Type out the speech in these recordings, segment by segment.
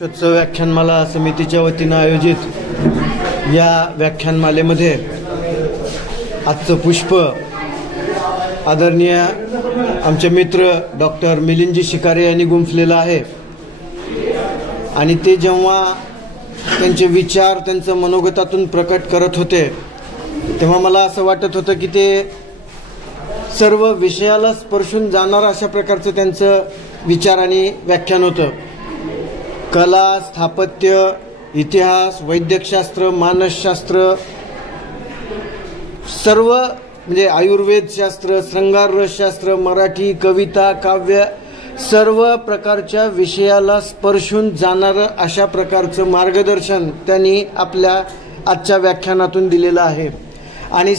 व्याख्यानमाला समितीच्या वतीनं आयोजित या व्याख्यानमालेमध्ये आजचं पुष्प आदरणीय आमचे मित्र डॉक्टर मिलिंदजी शिकारे यांनी गुंफलेलं आहे आणि ते जेव्हा त्यांचे विचार त्यांचं मनोगतातून प्रकट करत होते तेव्हा मला असं वाटत होतं की ते सर्व विषयाला स्पर्शून जाणारं अशा प्रकारचं त्यांचं विचार आणि व्याख्यान होतं. कला, स्थापत्य, इतिहास, वैद्यकशास्त्र, मानसशास्त्र, सर्व म्हणजे आयुर्वेदशास्त्र, शृंगाररसशास्त्र, मराठी, कविता, काव्य, सर्व प्रकारच्या विषयाला स्पर्शून जाणारं अशा प्रकारचं मार्गदर्शन त्यांनी आपल्या आजच्या व्याख्यानातून दिलेलं आहे. आणि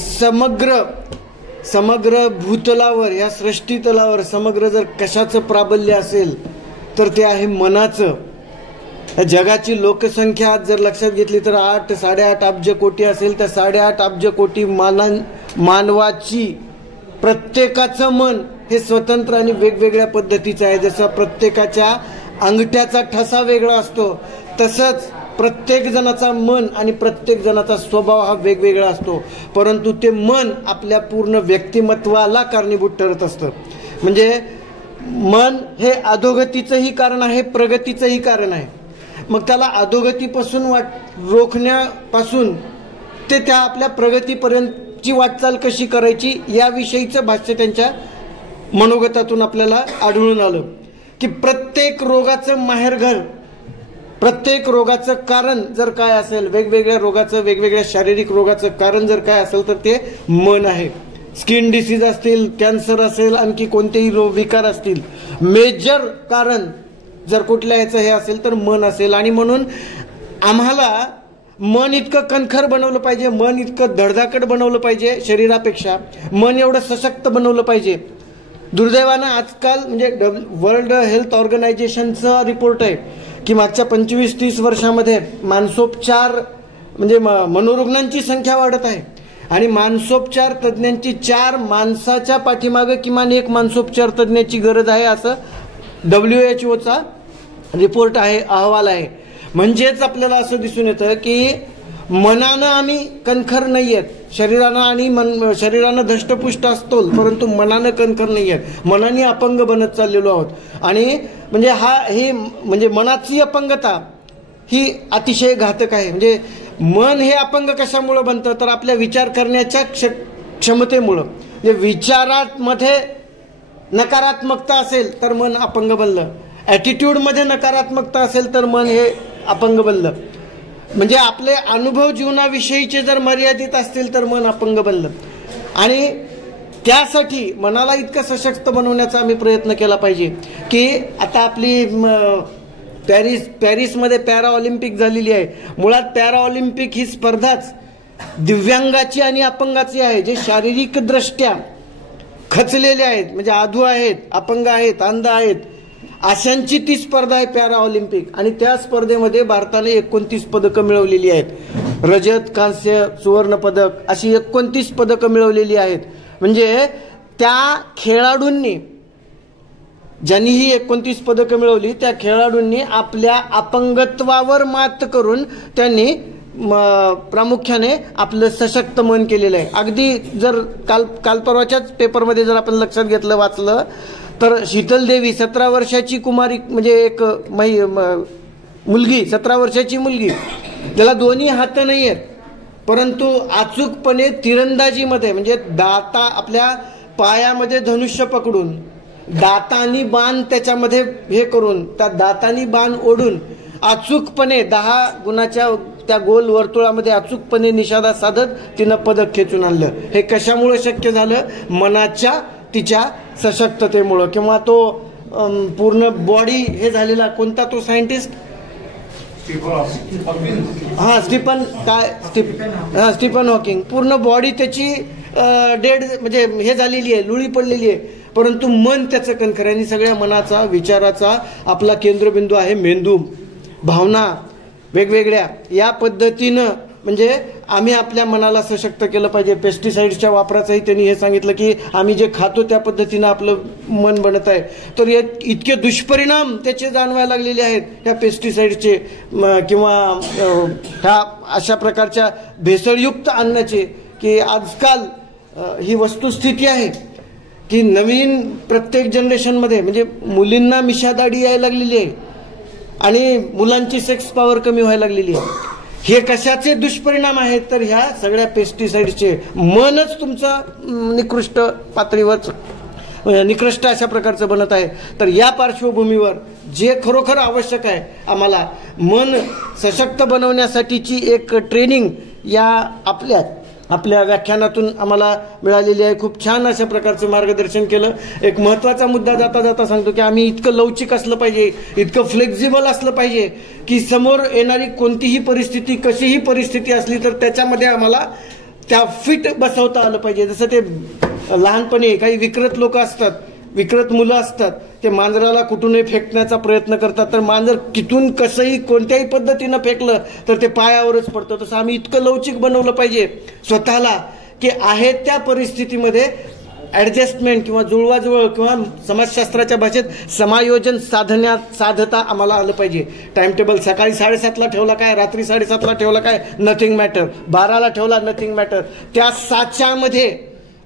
समग्र भूतलावर, या सृष्टीतलावर समग्र जर कशाचं प्राबल्य असेल तर ते आहे मनाचं. जगाची लोकसंख्या जर लक्षात घेतली तर 8-8.5 अब्ज कोटी असेल तर 8.5 अब्ज कोटी मानवाची प्रत्येकाचं मन हे स्वतंत्र आणि वेगवेगळ्या पद्धतीचं आहे. जसं प्रत्येकाच्या अंगठ्याचा ठसा वेगळा असतो तसंच प्रत्येक जणाचा मन आणि प्रत्येक जणाचा स्वभाव हा वेगवेगळा असतो. परंतु ते मन आपल्या पूर्ण व्यक्तिमत्वाला कारणीभूत ठरत असतं. म्हणजे मन हे अधोगतीचंही कारण आहे, प्रगतीचंही कारण आहे. मग त्याला अधोगतीपासून रोखण्यापासून ते त्या आपल्या प्रगतीपर्यंतची वाटचाल कशी करायची याविषयीचं भाष्य त्यांच्या मनोगतातून आपल्याला आढळून आलं की प्रत्येक रोगाचं माहेरघर, प्रत्येक रोगाचं कारण जर काय असेल, वेगवेगळ्या रोगाचं, वेगवेगळ्या शारीरिक रोगाचं कारण जर काय असेल तर ते मन आहे. स्किन डिसीज असतील, कॅन्सर असेल, आणखी कोणतेही विकार असतील, मेजर कारण जर कुठल्या याचं हे असेल तर मन असेल. आणि म्हणून आम्हाला मन इतकं कणखर बनवलं पाहिजे, मन इतकं धडधाकट बनवलं पाहिजे शरीरापेक्षा, मन एवढं सशक्त बनवलं पाहिजे. दुर्दैवानं आजकाल म्हणजे वर्ल्ड हेल्थ ऑर्गनायझेशनचा रिपोर्ट आहे की मागच्या 25-30 वर्षामध्ये मानसोपचार म्हणजे मनोरुग्णांची संख्या वाढत आहे आणि मानसोपचार तज्ज्ञांची 4 माणसाच्या पाठीमागे किमान 1 मानसोपचार तज्ज्ञाची गरज आहे असं WHO रिपोर्ट आहे, अहवाल आहे. म्हणजेच आपल्याला असं दिसून येतं की मनानं आम्ही कणखर नाही आहेत, शरीरानं धष्टपुष्ट असतो परंतु मनानं कणखर नाही आहेत, मनाने अपंग बनत चाललेलो आहोत. आणि म्हणजे ही म्हणजे मनाची अपंगता ही अतिशय घातक आहे. म्हणजे मन हे अपंग कशामुळं बनतं तर आपल्या विचार करण्याच्या क्षमतेमुळं. म्हणजे विचारांमध्ये नकारात्मकता असेल तर मन अपंग बनलं, ॲटिट्यूडमध्ये नकारात्मकता असेल तर मन हे अपंग बनलं. म्हणजे आपले अनुभव जीवनाविषयीचे जर मर्यादित असतील तर मन अपंग बनलं. आणि त्यासाठी मनाला इतकं सशक्त बनवण्याचा आम्ही प्रयत्न केला पाहिजे की आता आपली पॅरिसमध्ये पॅरा ऑलिम्पिक झालेली आहे. मुळात पॅरा ऑलिम्पिक ही स्पर्धाच दिव्यांगाची आणि अपंगाची आहे, जे शारीरिकदृष्ट्या खचलेले आहेत, म्हणजे आधू आहेत, अपंग आहेत, अंध आहेत, अशांची ती स्पर्धा आहे पॅरा ऑलिम्पिक. आणि त्या स्पर्धेमध्ये भारताने 29 पदकं मिळवलेली आहेत. रजत, कांस्य, सुवर्ण पदक अशी 29 पदकं मिळवलेली आहेत. म्हणजे त्या खेळाडूंनी, ज्यांनी ही 29 पदकं मिळवली, त्या खेळाडूंनी आपल्या अपंगत्वावर मात करून त्यांनी प्रामुख्याने आपलं सशक्त मन केलेलं आहे. अगदी जर काल परवाच्याच पेपरमध्ये जर आपण लक्षात घेतलं, वाचलं तर शीतल देवी 17 वर्षाची कुमारी, म्हणजे एक मुलगी, 17 वर्षाची मुलगी, त्याला दोन्ही हात नाही आहेत परंतु अचूकपणे तिरंदाजीमध्ये म्हणजे आपल्या पायामध्ये धनुष्य पकडून दातांनी बाण त्याच्यामध्ये हे करून त्या दातांनी बाण ओढून अचूकपणे 10 गुणाच्या त्या गोल वर्तुळामध्ये अचूकपणे निषादा साधत तिनं पदक खेचून आणलं. हे कशामुळे शक्य झालं? मनाच्या तिच्या सशक्ततेमुळं. किंवा तो पूर्ण बॉडी हे झालेला कोणता तो सायंटिस्ट, स्टीफन हॉकिंग, पूर्ण बॉडी त्याची डेड म्हणजे हे झालेली आहे, लुळी पडलेली आहे, परंतु मन त्याचं कणखर आहे. आणि सगळ्या मनाचा, विचाराचा आपला केंद्रबिंदू आहे मेंदू. भावना वेगवेगळ्या या पद्धतीनं म्हणजे आम्ही आपल्या मनाला सशक्त केलं पाहिजे. पेस्टिसाइड्सच्या वापराचंही त्यांनी हे सांगितलं की आम्ही जे खातो त्या पद्धतीनं आपलं मन बनत आहे. तर इतके दुष्परिणाम त्याचे जाणवायला लागलेले आहेत ह्या पेस्टिसाइडचे किंवा ह्या अशा प्रकारच्या भेसळयुक्त अन्नाचे की आजकाल ही वस्तुस्थिती आहे की नवीन प्रत्येक जनरेशनमध्ये म्हणजे मुलींना मिशादाढी यायला लागलेली आहे आणि मुलांची सेक्स पॉवर कमी व्हायला लागलेली आहे. हे कशाचे दुष्परिणाम आहेत तर ह्या सगळ्या पेस्टिसाइडचे. मनच तुमचं निकृष्ट पातळीवर निकृष्ट अशा प्रकारचं बनत आहे. तर या पार्श्वभूमीवर जे खरोखर आवश्यक आहे आम्हाला मन सशक्त बनवण्यासाठीची एक ट्रेनिंग या आपल्या व्याख्यानातून आम्हाला मिळालेली आहे. खूप छान अशा प्रकारचं मार्गदर्शन केलं. एक महत्त्वाचा मुद्दा जाता जाता सांगतो की आम्ही इतकं लवचिक असलं पाहिजे, इतकं फ्लेक्झिबल असलं पाहिजे की समोर येणारी कोणतीही परिस्थिती, कशीही परिस्थिती असली तर त्याच्यामध्ये आम्हाला त्या फिट बसवता आलं पाहिजे. जसं ते लहानपणी काही विकृत लोक असतात, विकृत मुलं असतात, ते मांजराला कुठूनही फेकण्याचा प्रयत्न करतात. तर मांजर कितून कसंही कोणत्याही पद्धतीनं फेकलं तर ते पायावरच पडतं. तसं आम्ही इतकं लवचिक बनवलं पाहिजे स्वतःला की आहे त्या परिस्थितीमध्ये ॲडजस्टमेंट किंवा जुळवाजुळव किंवा समाजशास्त्राच्या भाषेत समायोजन साधता आम्हाला आलं पाहिजे. टाइम टेबल सकाळी 7:30ला ठेवला काय, रात्री 7:30ला ठेवला काय, नथिंग मॅटर. 12ला ठेवला, नथिंग मॅटर. त्या साच्यामध्ये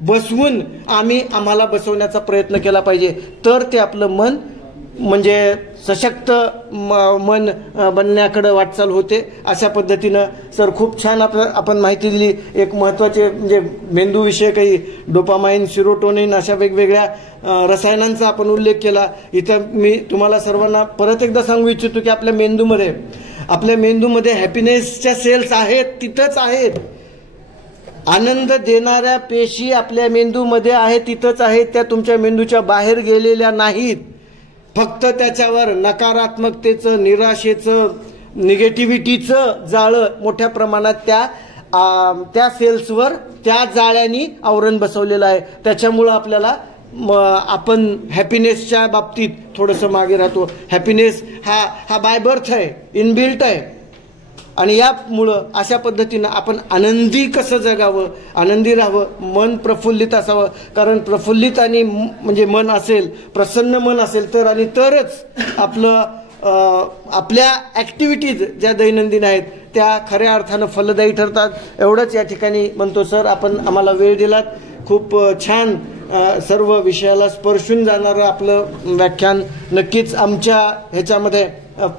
बसवून आम्हाला बसवण्याचा प्रयत्न केला पाहिजे. तर ते आपलं मन म्हणजे सशक्त मन बनण्याकडे वाटचाल होते. अशा पद्धतीनं सर खूप छान आपण माहिती दिली. एक महत्त्वाचे म्हणजे मेंदूविषयकही डोपामाइन, सिरोटोनिन अशा वेगवेगळ्या रसायनांचा आपण उल्लेख केला. इथं मी तुम्हाला सर्वांना परत एकदा सांगू इच्छितो की आपल्या मेंदूमध्ये हॅपीनेसच्या सेल्स आहेत, तिथंच आहेत. आनंद देणाऱ्या पेशी आपल्या मेंदूमध्ये आहेत, तिथंच आहेत. त्या तुमच्या मेंदूच्या बाहेर गेलेल्या नाहीत. फक्त त्याच्यावर नकारात्मकतेचं, निराशेचं, निगेटिव्हिटीचं जाळं मोठ्या प्रमाणात त्या सेल्सवर त्या जाळ्यांनी आवरण बसवलेलं आहे. त्याच्यामुळं आपल्याला आपण हॅपीनेसच्या बाबतीत थोडंसं मागे राहतो. हॅपीनेस हा बाय बर्थ आहे, इनबिल्ट आहे. आणि यामुळं अशा पद्धतीनं आपण आनंदी कसं जगावं, आनंदी राहावं, मन प्रफुल्लित असावं. कारण प्रफुल्लित आणि म्हणजे मन असेल, प्रसन्न मन असेल तर आणि तरच आपल्या ॲक्टिव्हिटीज ज्या दैनंदिन आहेत त्या खऱ्या अर्थानं फलदायी ठरतात. एवढंच या ठिकाणी म्हणतो. सर आपण आम्हाला वेळ दिलात. खूप छान सर्व विषयाला स्पर्शून जाणारं आपलं व्याख्यान नक्कीच आमच्या ह्याच्यामध्ये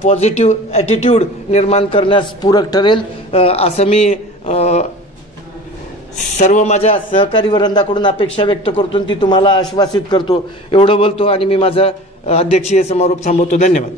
पॉझिटिव्ह ॲटिट्यूड निर्माण करण्यास पूरक ठरेल असं मी सर्व माझ्या सहकारी वृंदाकडून अपेक्षा व्यक्त करतो. ती तुम्हाला आश्वासित करतो. एवढं बोलतो आणि मी माझा अध्यक्षीय समारोप थांबवतो. धन्यवाद.